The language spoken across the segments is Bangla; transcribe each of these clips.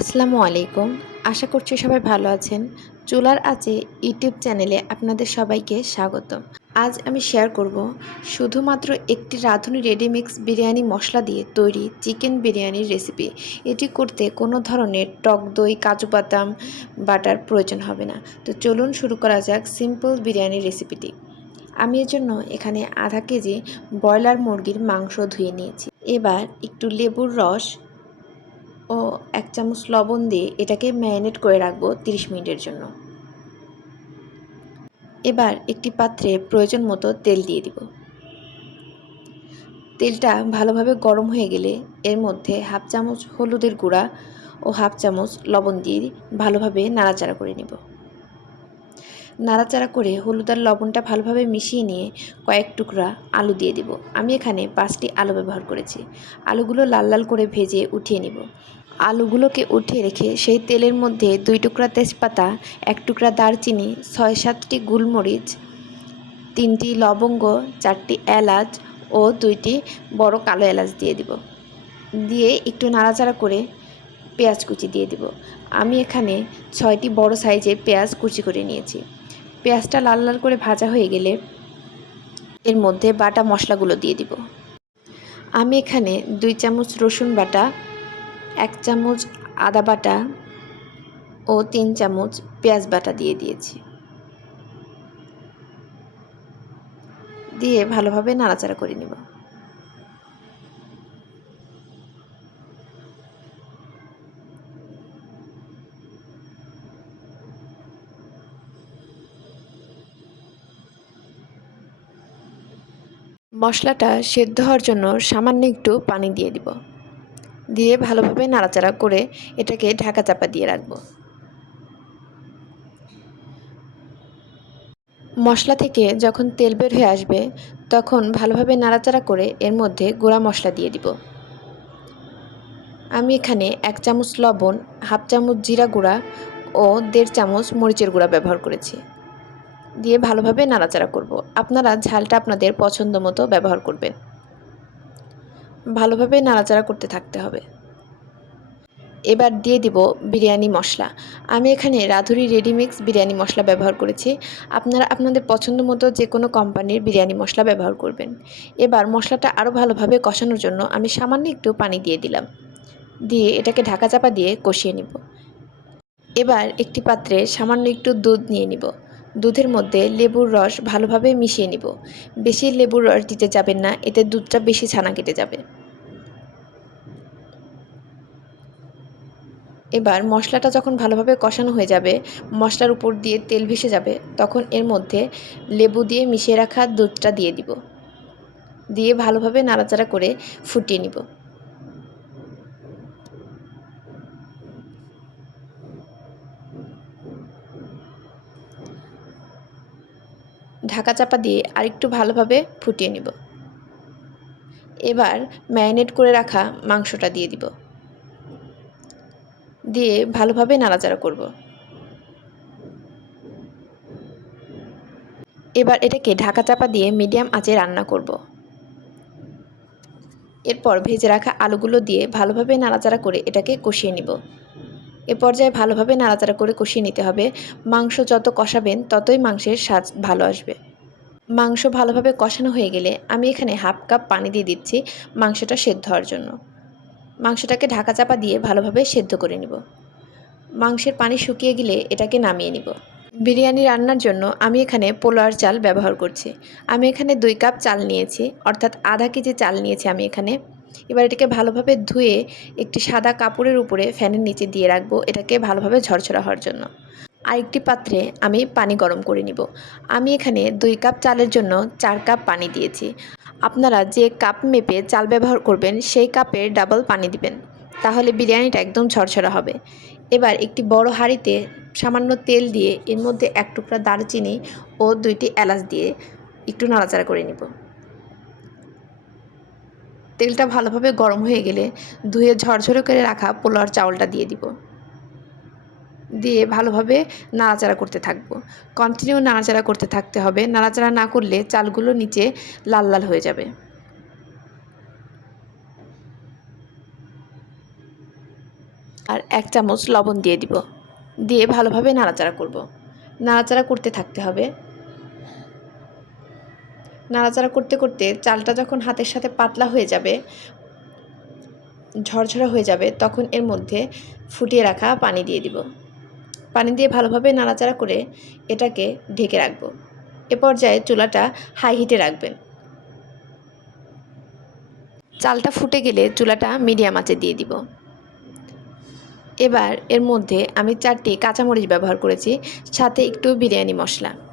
আসসালামু আলাইকুম। আশা করছি সবাই ভালো আছেন। চুলার আছে ইউটিউব চ্যানেলে আপনাদের সবাইকে স্বাগতম আজ আমি শেয়ার করব শুধুমাত্র একটি রাঁধুনি রেডিমিক্স বিরিয়ানি মশলা দিয়ে তৈরি চিকেন বিরিয়ানির রেসিপি এটি করতে কোনো ধরনের টক দই, কাজু বাদাম, বাটার প্রয়োজন হবে না। তো চলুন শুরু করা যাক সিম্পল বিরিয়ানির রেসিপিটি আমি এর জন্য এখানে আধা কেজি ব্রয়লার মুরগির মাংস ধুয়ে নিয়েছি। এবার একটু লেবুর রস ও এক চামচ লবণ দিয়ে এটাকে ম্যারিনেট করে রাখব তিরিশ মিনিটের জন্য। এবার একটি পাত্রে প্রয়োজন মতো তেল দিয়ে দিব। তেলটা ভালোভাবে গরম হয়ে গেলে এর মধ্যে হাফ চামচ হলুদের গুঁড়া ও হাফ চামচ লবণ দিয়ে ভালোভাবে নাড়াচাড়া করে নেব। নাড়াচাড়া করে হলুদ আর লবণটা ভালোভাবে মিশিয়ে নিয়ে কয়েক টুকরা আলু দিয়ে দিব। আমি এখানে পাঁচটি আলু ব্যবহার করেছি। আলুগুলো লাল লাল করে ভেজে উঠিয়ে নিব। আলুগুলোকে উঠিয়ে রেখে সেই তেলের মধ্যে দুই টুকরা তেজপাতা, এক টুকরা দারচিনি, ছয় সাতটি গুলমরিচ, তিনটি লবঙ্গ, চারটি এলাচ ও দুইটি বড় কালো এলাচ দিয়ে দিব। দিয়ে একটু নাড়াচাড়া করে পেঁয়াজ কুচি দিয়ে দিব। আমি এখানে ছয়টি বড় সাইজের পেঁয়াজ কুচি করে নিয়েছি। পেঁয়াজটা লাল লাল করে ভাজা হয়ে গেলে এর মধ্যে বাটা মশলাগুলো দিয়ে দিব। আমি এখানে দুই চামচ রসুন বাটা, এক চামচ আদা বাটা ও তিন চামচ পেঁয়াজ বাটা দিয়ে দিয়েছি। দিয়ে ভালোভাবে নাড়াচাড়া করে নিব। মশলাটা সেদ্ধ হওয়ার জন্য সামান্য একটু পানি দিয়ে দিব। দিয়ে ভালোভাবে নাড়াচাড়া করে এটাকে ঢাকা চাপা দিয়ে রাখব। মশলা থেকে যখন তেল বের হয়ে আসবে, তখন ভালোভাবে নাড়াচাড়া করে এর মধ্যে গুঁড়া মশলা দিয়ে দিব। আমি এখানে এক চামচ লবণ, হাফ চামচ জিরা গুঁড়া ও দেড় চামচ মরিচের গুঁড়া ব্যবহার করেছি। দিয়ে ভালোভাবে নাড়াচাড়া করব। আপনারা ঝালটা আপনাদের পছন্দ মতো ব্যবহার করবেন। ভালোভাবে নাড়াচাড়া করতে থাকতে হবে। এবার দিয়ে দিব বিরিয়ানি মশলা। আমি এখানে রাধুরি রেডিমিক্স বিরিয়ানি মশলা ব্যবহার করেছি। আপনারা আপনাদের পছন্দ মতো যে কোনো কোম্পানির বিরিয়ানি মশলা ব্যবহার করবেন। এবার মশলাটা আরও ভালোভাবে কষানোর জন্য আমি সামান্য একটু পানি দিয়ে দিলাম। দিয়ে এটাকে ঢাকা চাপা দিয়ে কষিয়ে নিব। এবার একটি পাত্রে সামান্য একটু দুধ নিয়ে নিব। দুধের মধ্যে লেবুর রস ভালোভাবে মিশিয়ে নিব। বেশি লেবুর রস দিতে যাবেন না, এতে দুধটা বেশি ছানা কেটে যাবে। এবার মশলাটা যখন ভালোভাবে কষানো হয়ে যাবে, মশলার উপর দিয়ে তেল ভেসে যাবে, তখন এর মধ্যে লেবু দিয়ে মিশিয়ে রাখা দুধটা দিয়ে দিব। দিয়ে ভালোভাবে নাড়াচাড়া করে ফুটিয়ে নিব। ঢাকা চাপা দিয়ে আরেকটু ভালোভাবে ফুটিয়ে নিব। এবার ম্যারিনেট করে রাখা মাংসটা দিয়ে দিব। দিয়ে ভালোভাবে নাড়াচাড়া করব। এবার এটাকে ঢাকা চাপা দিয়ে মিডিয়াম আঁচে রান্না করব। এরপর ভেজে রাখা আলুগুলো দিয়ে ভালোভাবে নাড়াচাড়া করে এটাকে কষিয়ে নিব। এ পর্যায়ে ভালোভাবে নাড়াচাড়া করে কষিয়ে নিতে হবে। মাংস যত কষাবেন, ততই মাংসের স্বাদ ভালো আসবে। মাংস ভালোভাবে কষানো হয়ে গেলে আমি এখানে হাফ কাপ পানি দিয়ে দিচ্ছি মাংসটা সেদ্ধ হওয়ার জন্য। মাংসটাকে ঢাকা চাপা দিয়ে ভালোভাবে সেদ্ধ করে নিব। মাংসের পানি শুকিয়ে গেলে এটাকে নামিয়ে নিব। বিরিয়ানি রান্নার জন্য আমি এখানে পোলার চাল ব্যবহার করছি। আমি এখানে দুই কাপ চাল নিয়েছি, অর্থাৎ আধা কেজি চাল নিয়েছি আমি এখানে। এবার এটাকে ভালোভাবে ধুয়ে একটি সাদা কাপড়ের উপরে ফ্যানের নিচে দিয়ে রাখব। এটাকে ভালোভাবে ঝরঝরা হওয়ার জন্য। আরেকটি পাত্রে আমি পানি গরম করে নিব। আমি এখানে দুই কাপ চালের জন্য চার কাপ পানি দিয়েছি। আপনারা যে কাপ মেপে চাল ব্যবহার করবেন, সেই কাপের ডাবল পানি দিবেন। তাহলে বিরিয়ানিটা একদম ঝরঝরা হবে। এবার একটি বড় হাঁড়িতে সামান্য তেল দিয়ে এর মধ্যে এক টুকরা দারচিনি ও দুইটি এলাচ দিয়ে একটু নাড়াচাড়া করে নিব। তেলটা ভালোভাবে গরম হয়ে গেলে ধুয়ে ঝরঝরে করে রাখা পোলাওয়ার চাউলটা দিয়ে দিব। দিয়ে ভালোভাবে নাড়াচাড়া করতে থাকব। কন্টিনিউ নাড়াচাড়া করতে থাকতে হবে। নাড়াচাড়া না করলে চালগুলো নিচে লাল লাল হয়ে যাবে। আর এক চামচ লবণ দিয়ে দিব। দিয়ে ভালোভাবে নাড়াচাড়া করব। নাড়াচাড়া করতে থাকতে হবে। নাড়াচাড়া করতে করতে চালটা যখন হাতের সাথে পাতলা হয়ে যাবে, ঝরঝরা হয়ে যাবে, তখন এর মধ্যে ফুটিয়ে রাখা পানি দিয়ে দিব। পানি দিয়ে ভালোভাবে নাড়াচাড়া করে এটাকে ঢেকে রাখব। এ পর্যায়ে চুলাটা হাই হিটে রাখবেন। চালটা ফুটে গেলে চুলাটা মিডিয়াম আঁচে দিয়ে দিব। এবার এর মধ্যে আমি চারটি কাঁচামরিচ ব্যবহার করেছি, সাথে একটু বিরিয়ানি মশলা।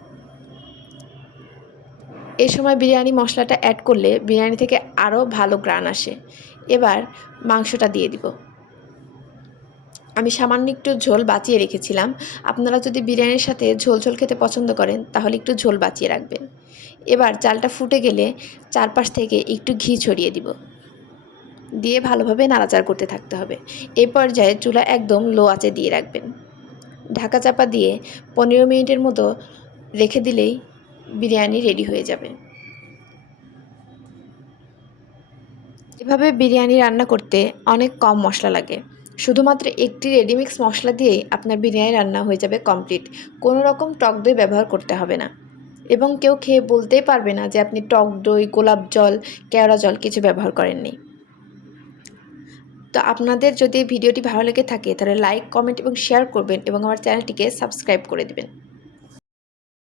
এই সময় বিরিয়ানি মশলাটা অ্যাড করলে বিরিয়ানি থেকে আরও ভালো গ্রান আসে। এবার মাংসটা দিয়ে দিব। আমি সামান্য একটু ঝোল বাঁচিয়ে রেখেছিলাম। আপনারা যদি বিরিয়ানির সাথে ঝোল ঝোল খেতে পছন্দ করেন, তাহলে একটু ঝোল বাঁচিয়ে রাখবেন। এবার চালটা ফুটে গেলে চারপাশ থেকে একটু ঘি ছড়িয়ে দিব। দিয়ে ভালোভাবে নাড়াচাড়া করতে থাকতে হবে। এই পর্যায়ে চুলা একদম লো আঁচে দিয়ে রাখবেন। ঢাকা চাপা দিয়ে পনেরো মিনিটের মতো রেখে দিলেই বিরিয়ানি রেডি হয়ে যাবে। এভাবে বিরিয়ানি রান্না করতে অনেক কম মশলা লাগে। শুধুমাত্র একটি রেডিমিক্স মশলা দিয়েই আপনার বিরিয়ানি রান্না হয়ে যাবে কমপ্লিট কোনো রকম টক দই ব্যবহার করতে হবে না। এবং কেউ খেয়ে বলতেই পারবে না যে আপনি টক দই, গোলাপ জল, কেওড়া জল কিছু ব্যবহার করেননি। তো আপনাদের যদি ভিডিওটি ভালো লেগে থাকে তাহলে লাইক কমেন্ট এবং শেয়ার করবেন এবং আমার চ্যানেলটিকে সাবস্ক্রাইব করে দেবেন।